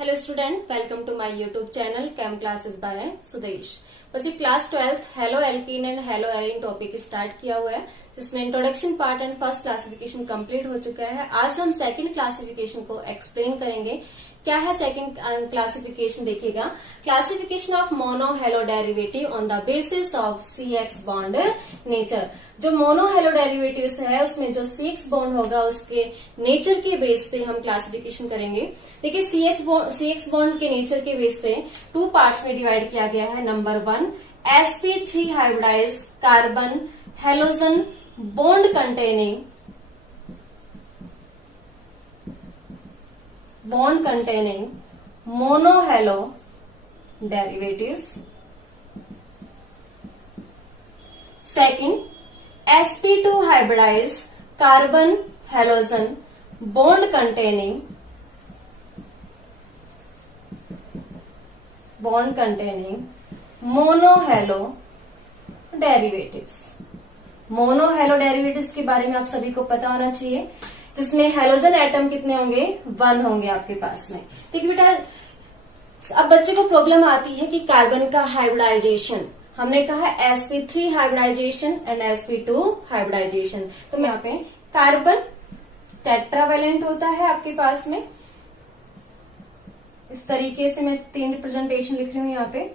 Hello student, welcome to my YouTube channel cam classes by Sudesh. बच्चे class 12 haloalkane and haloarene topic start किया हुआ है, जिसमें introduction part and first classification complete हो चुका है। आज हम सेकंड क्लासिफिकेशन को एक्सप्लेन करेंगे। क्या है सेकंड क्लासिफिकेशन? देखिएगा, classification of mono hello derivative on the basis of CX bond nature. जो मोनो हेलो डेरिवेटिव्स है उसमें जो CX बॉन्ड होगा उसके नेचर के बेस पे हम क्लासिफिकेशन करेंगे। देखिए, CX बॉन्ड के नेचर के बेस पे टू पार्ट्स में डिवाइड किया गया है। Number 1, sp3 hybridize carbon halogen bond containing monohalo derivatives. Second, sp2 hybridized carbon halogen bond containing monohalo derivatives. Monohalo derivatives के बारे में आप सभी को पता होना चाहिए, जिसमें हेलोजन एटम कितने होंगे? 1 होंगे आपके पास में। ठीक बेटा, अब बच्चे को प्रॉब्लम आती है कि कार्बन का हाइब्रिडाइजेशन। हमने कहा sp3 hybridization and sp2 hybridisation. तो यहाँ पे कार्बन टेट्रावेलेंट होता है आपके पास में। इस तरीके से मैं 3 रिप्रेजेंटेशन लिख रही हूं यहाँ पे।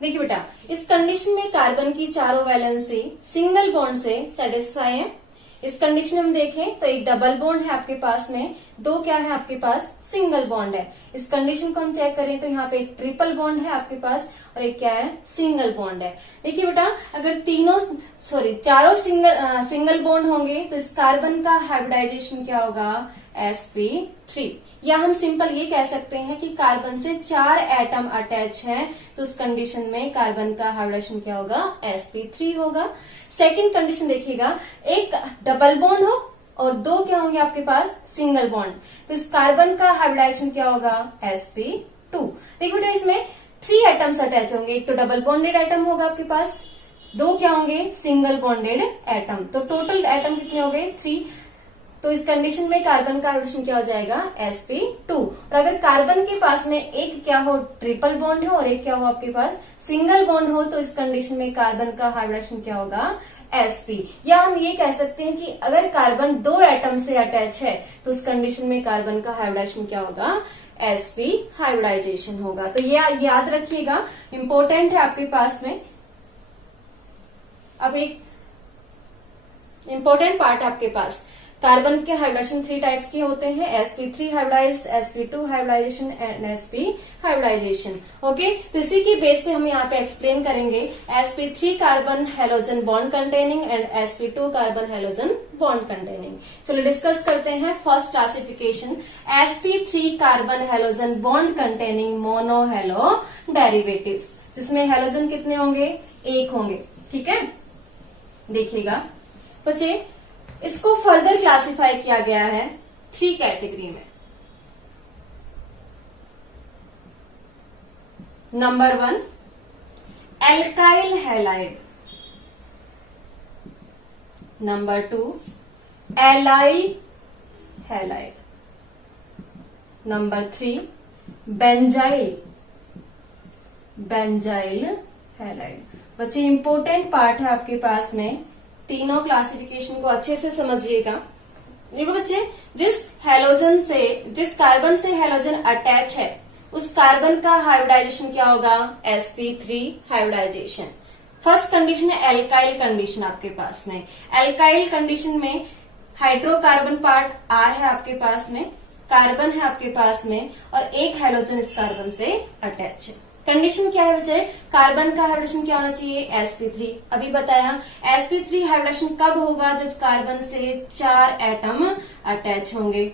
देखिए बेटा, इस कंडीशन में कार्बन की चारों वैलेंसी सिंगल बॉन्ड से सेटिस्फाई है। इस कंडीशन में हम देखें तो एक डबल बॉन्ड है आपके पास में, 2 क्या है आपके पास? सिंगल बॉन्ड है। इस कंडीशन को हम चेक करें तो यहाँ पे एक ट्रिपल बॉन्ड है आपके पास और एक क्या है? सिंगल बॉन्ड है। देखिए बेटा, अगर चारों सिंगल बॉन्ड होंगे तो इस कार्बन का हाइब्रिडाइजेशन क्या होगा? sp3। या हम सिंपल ये कह सकते हैं कि कार्बन से 4 एटम अटैच हैं, तो उस कंडीशन में कार्बन का हाइब्रिडेशन क्या होगा? sp3 होगा। सेकंड कंडीशन देखिएगा, एक डबल बॉन्ड हो और 2 क्या होंगे आपके पास? Single bond. तो इस कार्बन का हाइब्रिडाइजेशन क्या होगा? sp2। देखिए बेटा, इसमें 3 एटम्स अटैच होंगे। एक तो डबल बॉन्डेड एटम होगा आपके पास, 2 क्या होंगे? Single bonded atom. तो टोटल एटम कितने हो गए? 3। तो इस कंडीशन में कार्बन का हाइब्रिडेशन क्या हो जाएगा? sp2। और अगर कार्बन के पास में एक क्या हो? ट्रिपल बॉन्ड हो और एक क्या हो आपके पास? सिंगल बॉन्ड हो, तो इस कंडीशन में कार्बन का हाइब्रिडेशन क्या होगा? sp। या हम ये कह सकते हैं कि अगर कार्बन 2 एटम से अटैच है तो उस कंडीशन में कार्बन का हाइब्रिडेशन क्या होगा? sp हाइब्रिडाइजेशन होगा। तो ये याद रखिएगा, इंपॉर्टेंट है आपके पास में। अब एक इंपॉर्टेंट पार्ट आपके पास, कार्बन के हाइब्रिडेशन 3 टाइप्स के होते हैं, sp3 hybridize, sp2 hybridization and sp hybridization. Okay, तो इसी की बेस पे हम यहाँ पे एक्सप्लेन करेंगे sp3 carbon halogen bond containing and sp2 carbon halogen bond containing. चलो डिस्कस करते हैं first classification, sp3 carbon halogen bond containing monohalo derivatives, जिसमें हेलोजन कितने होंगे? 1 होंगे। ठीक है, देखिएगा बच्चे, इसको फर्दर क्लासिफाई किया गया है 3 कैटेगरी में। Number 1, alkyl halide. Number 2, allyl halide. Number 3, benzyl halide. बच्चे, इंपॉर्टेंट पार्ट है आपके पास में, तीनों क्लासिफिकेशन को अच्छे से समझिएगा। देखो बच्चे, जिस कार्बन से हेलोजन अटैच है उस कार्बन का हाइब्रिडाइजेशन क्या होगा? sp3 hybridization. फर्स्ट कंडीशन है एल्काइल कंडीशन आपके पास में। एल्काइल कंडीशन में हाइड्रोकार्बन पार्ट R है आपके पास में, कार्बन है आपके पास में और एक हेलोजन इस कार्बन से अटैच है। कंडीशन क्या है बच्चे? कार्बन का हाइब्रिडेशन क्या होना चाहिए? sp3। अभी बताया, sp3 हाइब्रिडेशन कब होगा? जब कार्बन से 4 एटम अटैच होंगे,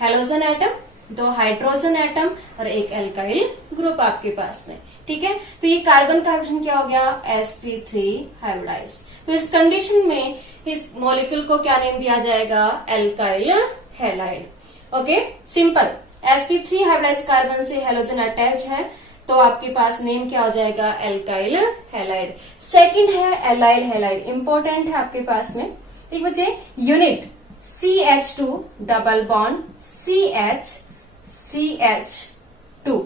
हेलोजन एटम, 2 हाइड्रोजन एटम और एक एल्काइल ग्रुप आपके पास में। ठीक है, तो ये कार्बन का हाइब्रिडेशन क्या हो गया? sp3 hybridise. तो इस कंडीशन में इस मॉलिक्यूल को क्या नेम दिया जाएगा? Alkyl halide. Okay, simple, sp3 hybridize carbon से हेलोजन अटैच है तो आपके पास नेम क्या हो जाएगा? Alkyl halide. सेकंड है एलाइल हैलाइड, इंपॉर्टेंट है आपके पास में। ठीक बच्चे, unit CH2 double bond CH CH2।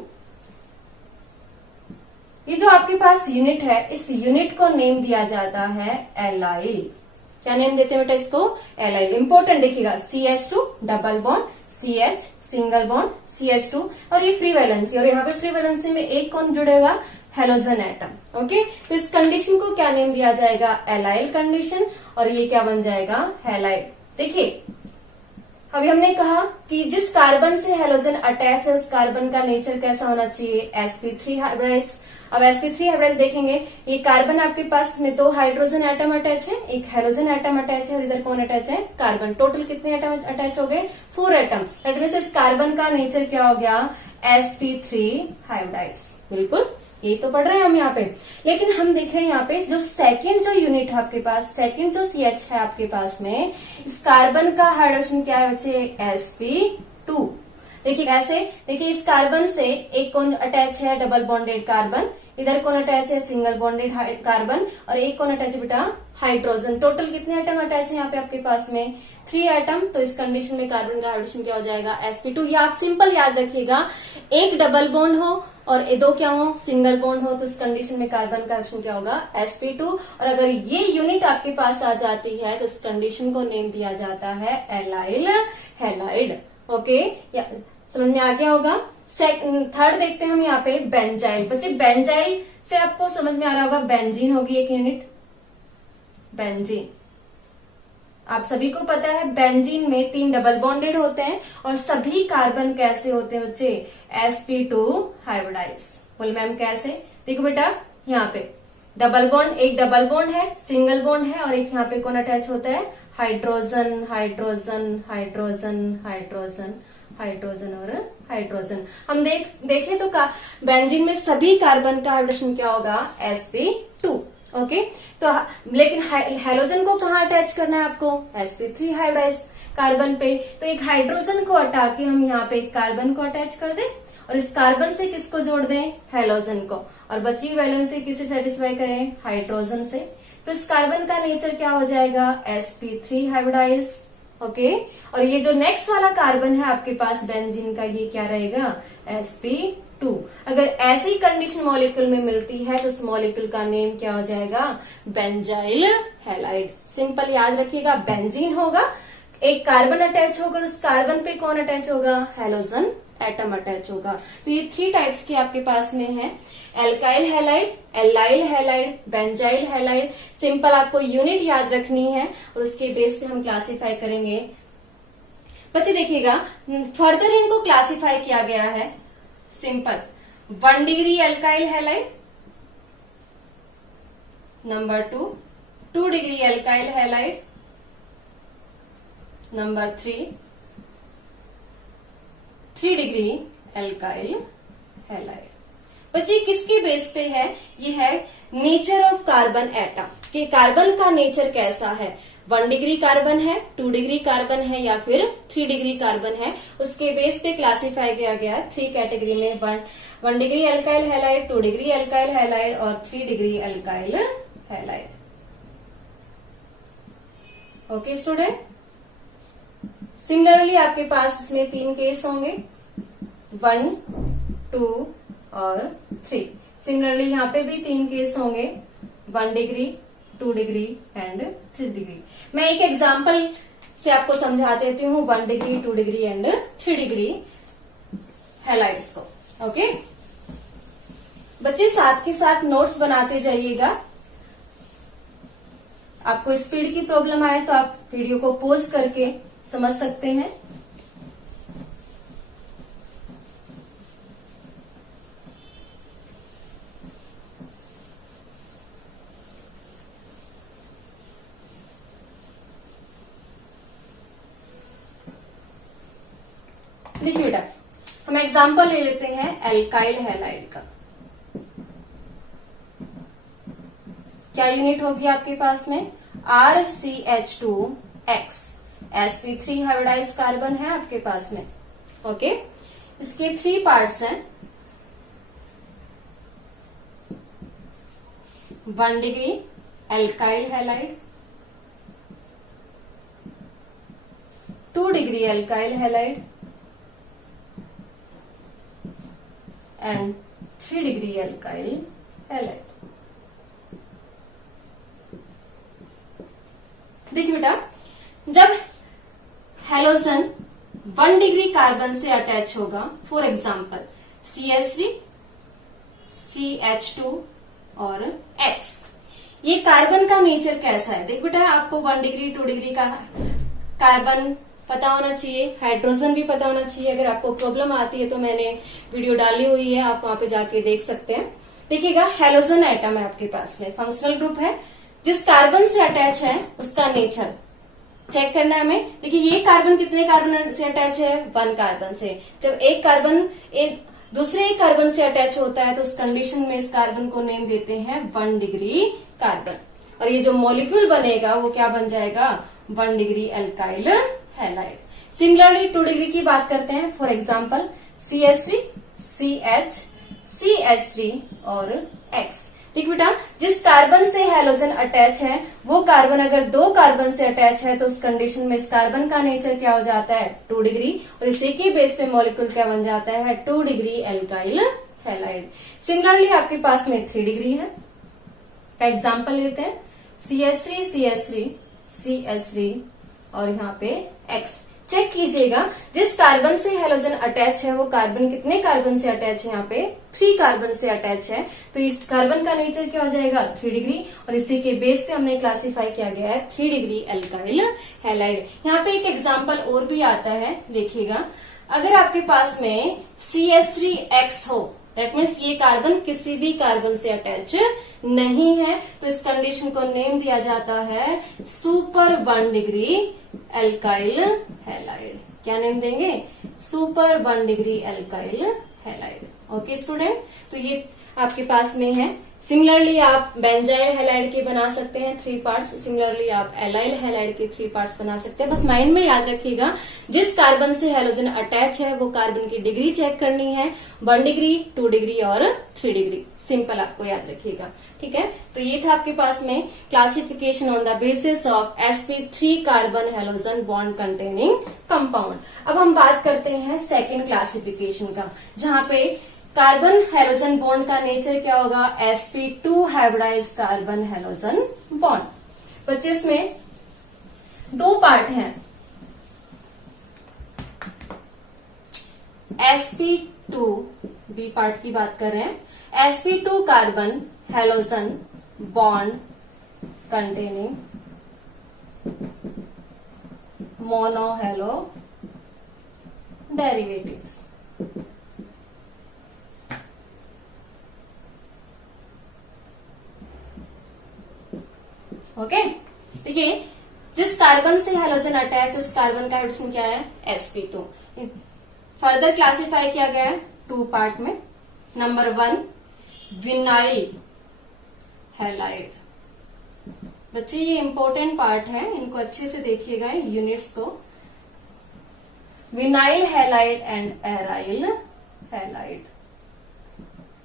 ये जो आपके पास यूनिट है, इस यूनिट को नेम दिया जाता है एलाइल। क्या नेम देते हैं बेटा इसको? एलाइल। इंपॉर्टेंट देखिएगा, CH2 double bond, CH single bond, CH2 और ये फ्री वैलेंसी, और यहाँ पे फ्री वैलेंसी में एक कौन जुड़ेगा? Halogen atom. ओके, तो इस कंडीशन को क्या नेम दिया जाएगा? एलाइल कंडीशन, और ये क्या बन जाएगा? हैलाइड। देखिए अभी हमने कहा कि जिस कार्बन से हेलोजन अटैच है उस कार्बन का नेचर कैसा होना चाहिए? sp3 hybridise. अब sp3 हाइब्रिडाइज देखेंगे, ये कार्बन आपके पास में 2 हाइड्रोजन एटम अटैच है, एक हेलोजन एटम अटैच है और इधर कौन अटैच है? कार्बन। टोटल कितने एटम अटैच हो गए? 4 एटम। दैट मींस इस कार्बन का नेचर क्या हो गया? sp3 hybridise. बिल्कुल, ये तो पढ़ रहे हैं हम यहाँ पे। लेकिन हम देख रहे हैं यहाँ पे जो सेकंड जो यूनिट है आपके पास, सेकंड जो CH है आपके पास में, इस कार्बन का हाइड्रोजन क्या है बच्चे? sp2। देखिए कैसे? देखिए इस कार्बन से एक कौन अटैच है? Double bonded carbon. इधर कौन अटैच है? Single bonded carbon. और एक कौन अटैच है बेटा? हाइड्रोजन। टोटल कितने एटम अटैच है यहाँ पे आपके पास में? 3 एटम। तो इस कंडीशन में कार्बन का हाइड्रोजन क्या हो जाएगा? sp2। ये आप सिंपल याद रखिएगा, एक डबल बॉन्ड हो और 2 क्या हो? सिंगल बॉन्ड हो, तो इस कंडीशन में कार्बन का हाइड्रोजन क्या होगा? sp2। और अगर ये यूनिट आपके पास आ जाती है तो इस कंडीशन को नेम दिया जाता है एलाइल हैलाइड। ओके, समझ में आ गया होगा। थर्ड देखते हैं हम यहाँ पे बेंजाइल। बच्चे बेंजाइल से आपको समझ में आ रहा होगा, बेंजीन होगी एक यूनिट, बेंजीन। आप सभी को पता है बेंजीन में 3 डबल बॉन्डेड होते हैं और सभी कार्बन कैसे होते हैं बच्चे? sp2 hybridise. बोल मैम कैसे? देखो बेटा यहाँ पे डबल बॉन्ड, एक डबल बॉन्ड है, सिंगल बॉन्ड है और एक यहाँ पे कौन अटैच होता है? Hydrogen, hydrogen, hydrogen, hydrogen, hydrogen और हाइड्रोजन। हम देखें तो बेंजीन में सभी कार्बन का हाइड्रोजन क्या होगा? sp2। ओके, तो लेकिन हेलोजन को कहाँ अटैच करना है आपको? sp3 हाइब्रिडाइज कार्बन पे। तो एक हाइड्रोजन को हटा के हम यहाँ पे एक कार्बन को अटैच कर दें और इस कार्बन से किसको जोड़ दें? हेलोजन को। और बची वैलेंसी किसे सेटिस्फाई करें? हाइड्रोजन से। तो इस कार्बन का नेचर क्या हो जाएगा? sp3 hybridise. ओके, और ये जो नेक्स्ट वाला कार्बन है आपके पास बेंजीन का, ये क्या रहेगा? sp2। अगर ऐसी कंडीशन मॉलिक्यूल में मिलती है तो इस मॉलिक्यूल का नेम क्या हो जाएगा? Benzyl halide. सिंपल याद रखिएगा, बेंजीन होगा, एक कार्बन अटैच होगा, उस कार्बन पे कौन अटैच होगा? हेलोजन एटम अटैच होगा। तो ये 3 टाइप्स के आपके पास में है, alkyl halide, allyl halide, benzyl halide. Simple आपको यूनिट याद रखनी है और उसके बेस पे हम क्लासिफाई करेंगे। बच्चे देखिएगा, फर्दर इनको क्लासिफाई किया गया है। Simple 1 degree alkyl halide, number 2 degree alkyl halide, number 3 degree alkyl halide. बच्चे किसके बेस पे है? ये है नेचर ऑफ कार्बन एटम, कि कार्बन का नेचर कैसा है। 1 डिग्री कार्बन है, 2 डिग्री कार्बन है या फिर 3 डिग्री कार्बन है, उसके बेस पे क्लासिफाई किया गया है 3 कैटेगरी में। 1 degree alkyl halide, 2 degree alkyl halide और 3 degree alkyl halide. Okay student, similarly आपके पास इसमें 3 केस होंगे, 1, 2 और 3। सिमिलरली यहाँ पे भी 3 केस होंगे, 1 डिग्री, 2 डिग्री एंड 3 डिग्री। मैं एक एग्जांपल से आपको समझा देती हूँ 1 degree, 2 degree and 3 degree halides को। ओके बच्चे, साथ के साथ नोट्स बनाते जाइएगा। आपको स्पीड की प्रॉब्लम आए तो आप वीडियो को पॉज करके समझ सकते हैं। देखिए बेटा, हम एग्जांपल ले लेते हैं एल्काइल हैलाइड का। क्या यूनिट होगी आपके पास में? RCH2X, sp3 हाइब्रिडाइज कार्बन है आपके पास में। ओके, इसके 3 पार्ट्स हैं, 1 degree alkyl halide, 2 degree alkyl halide and 3 degree alkyl halide. देखिए बेटा, जब हैलोजन 1 डिग्री कार्बन से अटैच होगा, फॉर एग्जाम्पल CH3, CH2 और X, ये कार्बन का नेचर कैसा है? देख बेटा, आपको 1 डिग्री 2 डिग्री का कार्बन पता होना चाहिए, हाइड्रोजन भी पता होना चाहिए। अगर आपको प्रॉब्लम आती है तो मैंने वीडियो डाली हुई है, आप वहां पे जाके देख सकते हैं। देखिएगा, हैलोजन एटम है आपके पास में, फंक्शनल ग्रुप है, जिस कार्बन से अटैच है उसका नेचर चेक करना है हमें। देखिए, ये कार्बन कितने कार्बन से अटैच है? 1 कार्बन से। जब एक कार्बन दूसरे एक कार्बन से अटैच होता है तो उस कंडीशन में इस कार्बन को नेम देते हैं 1 डिग्री कार्बन, और ये जो मॉलिक्यूल बनेगा वो क्या बन जाएगा? 1 degree alkyl halide. Similarly 2 degree की बात करते हैं, for example CH3, CH, CH3 और X। ठीक बेटा, जिस कार्बन से हैलोजन अटैच है वो कार्बन अगर 2 कार्बन से अटैच है तो उस कंडीशन में इस कार्बन का नेचर क्या हो जाता है? 2 डिग्री, और इसी के बेस पे मॉलिक्यूल क्या बन जाता है? 2 डिग्री एल्काइल हैलाइड। सिमिलरली आपके पास में 3 डिग्री है, का एग्जाम्पल लेते हैं, CH3, CH3, CH3 और यहाँ पे X। चेक कीजिएगा, जिस कार्बन से हैलोजन अटैच है वो कार्बन कितने कार्बन से अटैच है? यहाँ पे 3 कार्बन से अटैच है, तो इस कार्बन का नेचर क्या हो जाएगा? 3 डिग्री, और इसी के बेस पे हमने क्लासिफाई किया गया है 3 डिग्री एल्काइल हैलाइड। यहाँ पे एक एग्जाम्पल और भी आता है, देखिएगा, अगर आपके पास में CH3X हो, दैट मीन्स ये कार्बन किसी भी कार्बन से अटैच नहीं है, तो इस कंडीशन को नेम दिया जाता है सुपर 1 डिग्री एल्काइल हैलाइड। क्या नेम देंगे? Super 1 degree alkyl halide. Okay student, तो ये आपके पास में है। सिमिलरली आप बेंजाइल हैलाइड के बना सकते हैं 3 पार्ट्स, सिमिलरली आप एलाइल हैलाइड के 3 पार्ट्स बना सकते हैं। बस माइंड में याद रखिएगा, जिस कार्बन से हैलोजन अटैच है वो कार्बन की डिग्री चेक करनी है, 1 डिग्री, 2 डिग्री और 3 डिग्री। सिंपल, आपको याद रखिएगा। ठीक है, तो ये था आपके पास में classification on the basis of sp3 carbon halogen bond containing compound. अब हम बात करते हैं सेकेंड क्लासिफिकेशन का, जहां पे कार्बन हैलोजन बॉन्ड का नेचर क्या होगा? sp2 hybridise carbon halogen bond. बच्चे, इसमें 2 पार्ट हैं, sp2 बी पार्ट की बात कर रहे हैं, sp2 carbon halogen bond containing monohalo derivatives. Okay, देखिए, जिस कार्बन से हैलोजन अटैच उस कार्बन का हाइड्रोजन क्या है? sp2। फर्दर क्लासिफाई किया गया है 2 पार्ट में। Number 1 vinyl halide. बच्चे, ये इंपॉर्टेंट पार्ट है, इनको अच्छे से देखिएगा यूनिट्स को। Vinyl halide and aryl halide.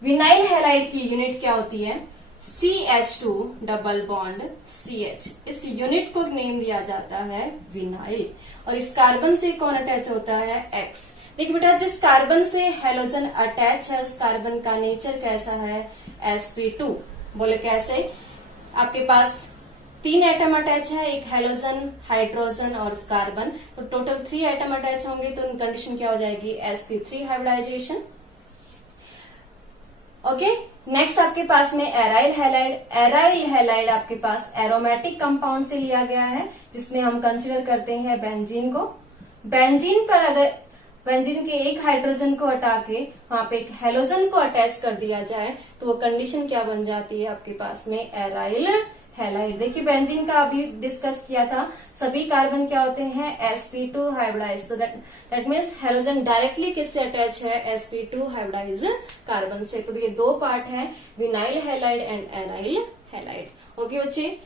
Vinyl halide की यूनिट क्या होती है? CH2 double bond CH। इस यूनिट को नेम दिया जाता है विनाइल, और इस कार्बन से कौन अटैच होता है? X। देखिए बेटा, जिस कार्बन से हैलोजन अटैच है उस कार्बन का नेचर कैसा है? sp2। बोले कैसे? आपके पास 3 एटम अटैच है, एक हैलोजन, हाइड्रोजन और कार्बन, तो टोटल 3 एटम अटैच होंगे, तो इन कंडीशन क्या हो जाएगी? sp3 hybridisation. ओके, नेक्स्ट आपके पास में एराइल हैलाइड। एराइल हैलाइड आपके पास एरोमेटिक कंपाउंड से लिया गया है, जिसमें हम कंसीडर करते हैं बेंजीन को। बेंजीन पर अगर बेंजीन के एक हाइड्रोजन को हटा के वहां पे एक हैलोजन को अटैच कर दिया जाए तो वो कंडीशन क्या बन जाती है आपके पास में? Aryl halide. देखिए, बेंजीन का अभी डिस्कस किया था, सभी कार्बन क्या होते हैं? sp2 hybridize. तो दैट मीन्स हैलोजन डायरेक्टली किससे अटैच है? sp2 हाइब्रिडाइज कार्बन से। तो ये 2 पार्ट है, vinyl halide and aryl halide. Okay बच्चे,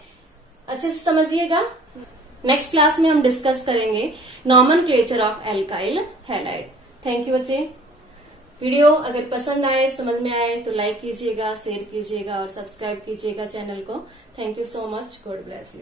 अच्छे से समझिएगा। नेक्स्ट क्लास में हम डिस्कस करेंगे nomenclature of alkyl halide. Thank you बच्चे। वीडियो अगर पसंद आए, समझ में आए तो लाइक कीजिएगा, शेयर कीजिएगा और सब्सक्राइब कीजिएगा चैनल को। Thank you so much. God bless you.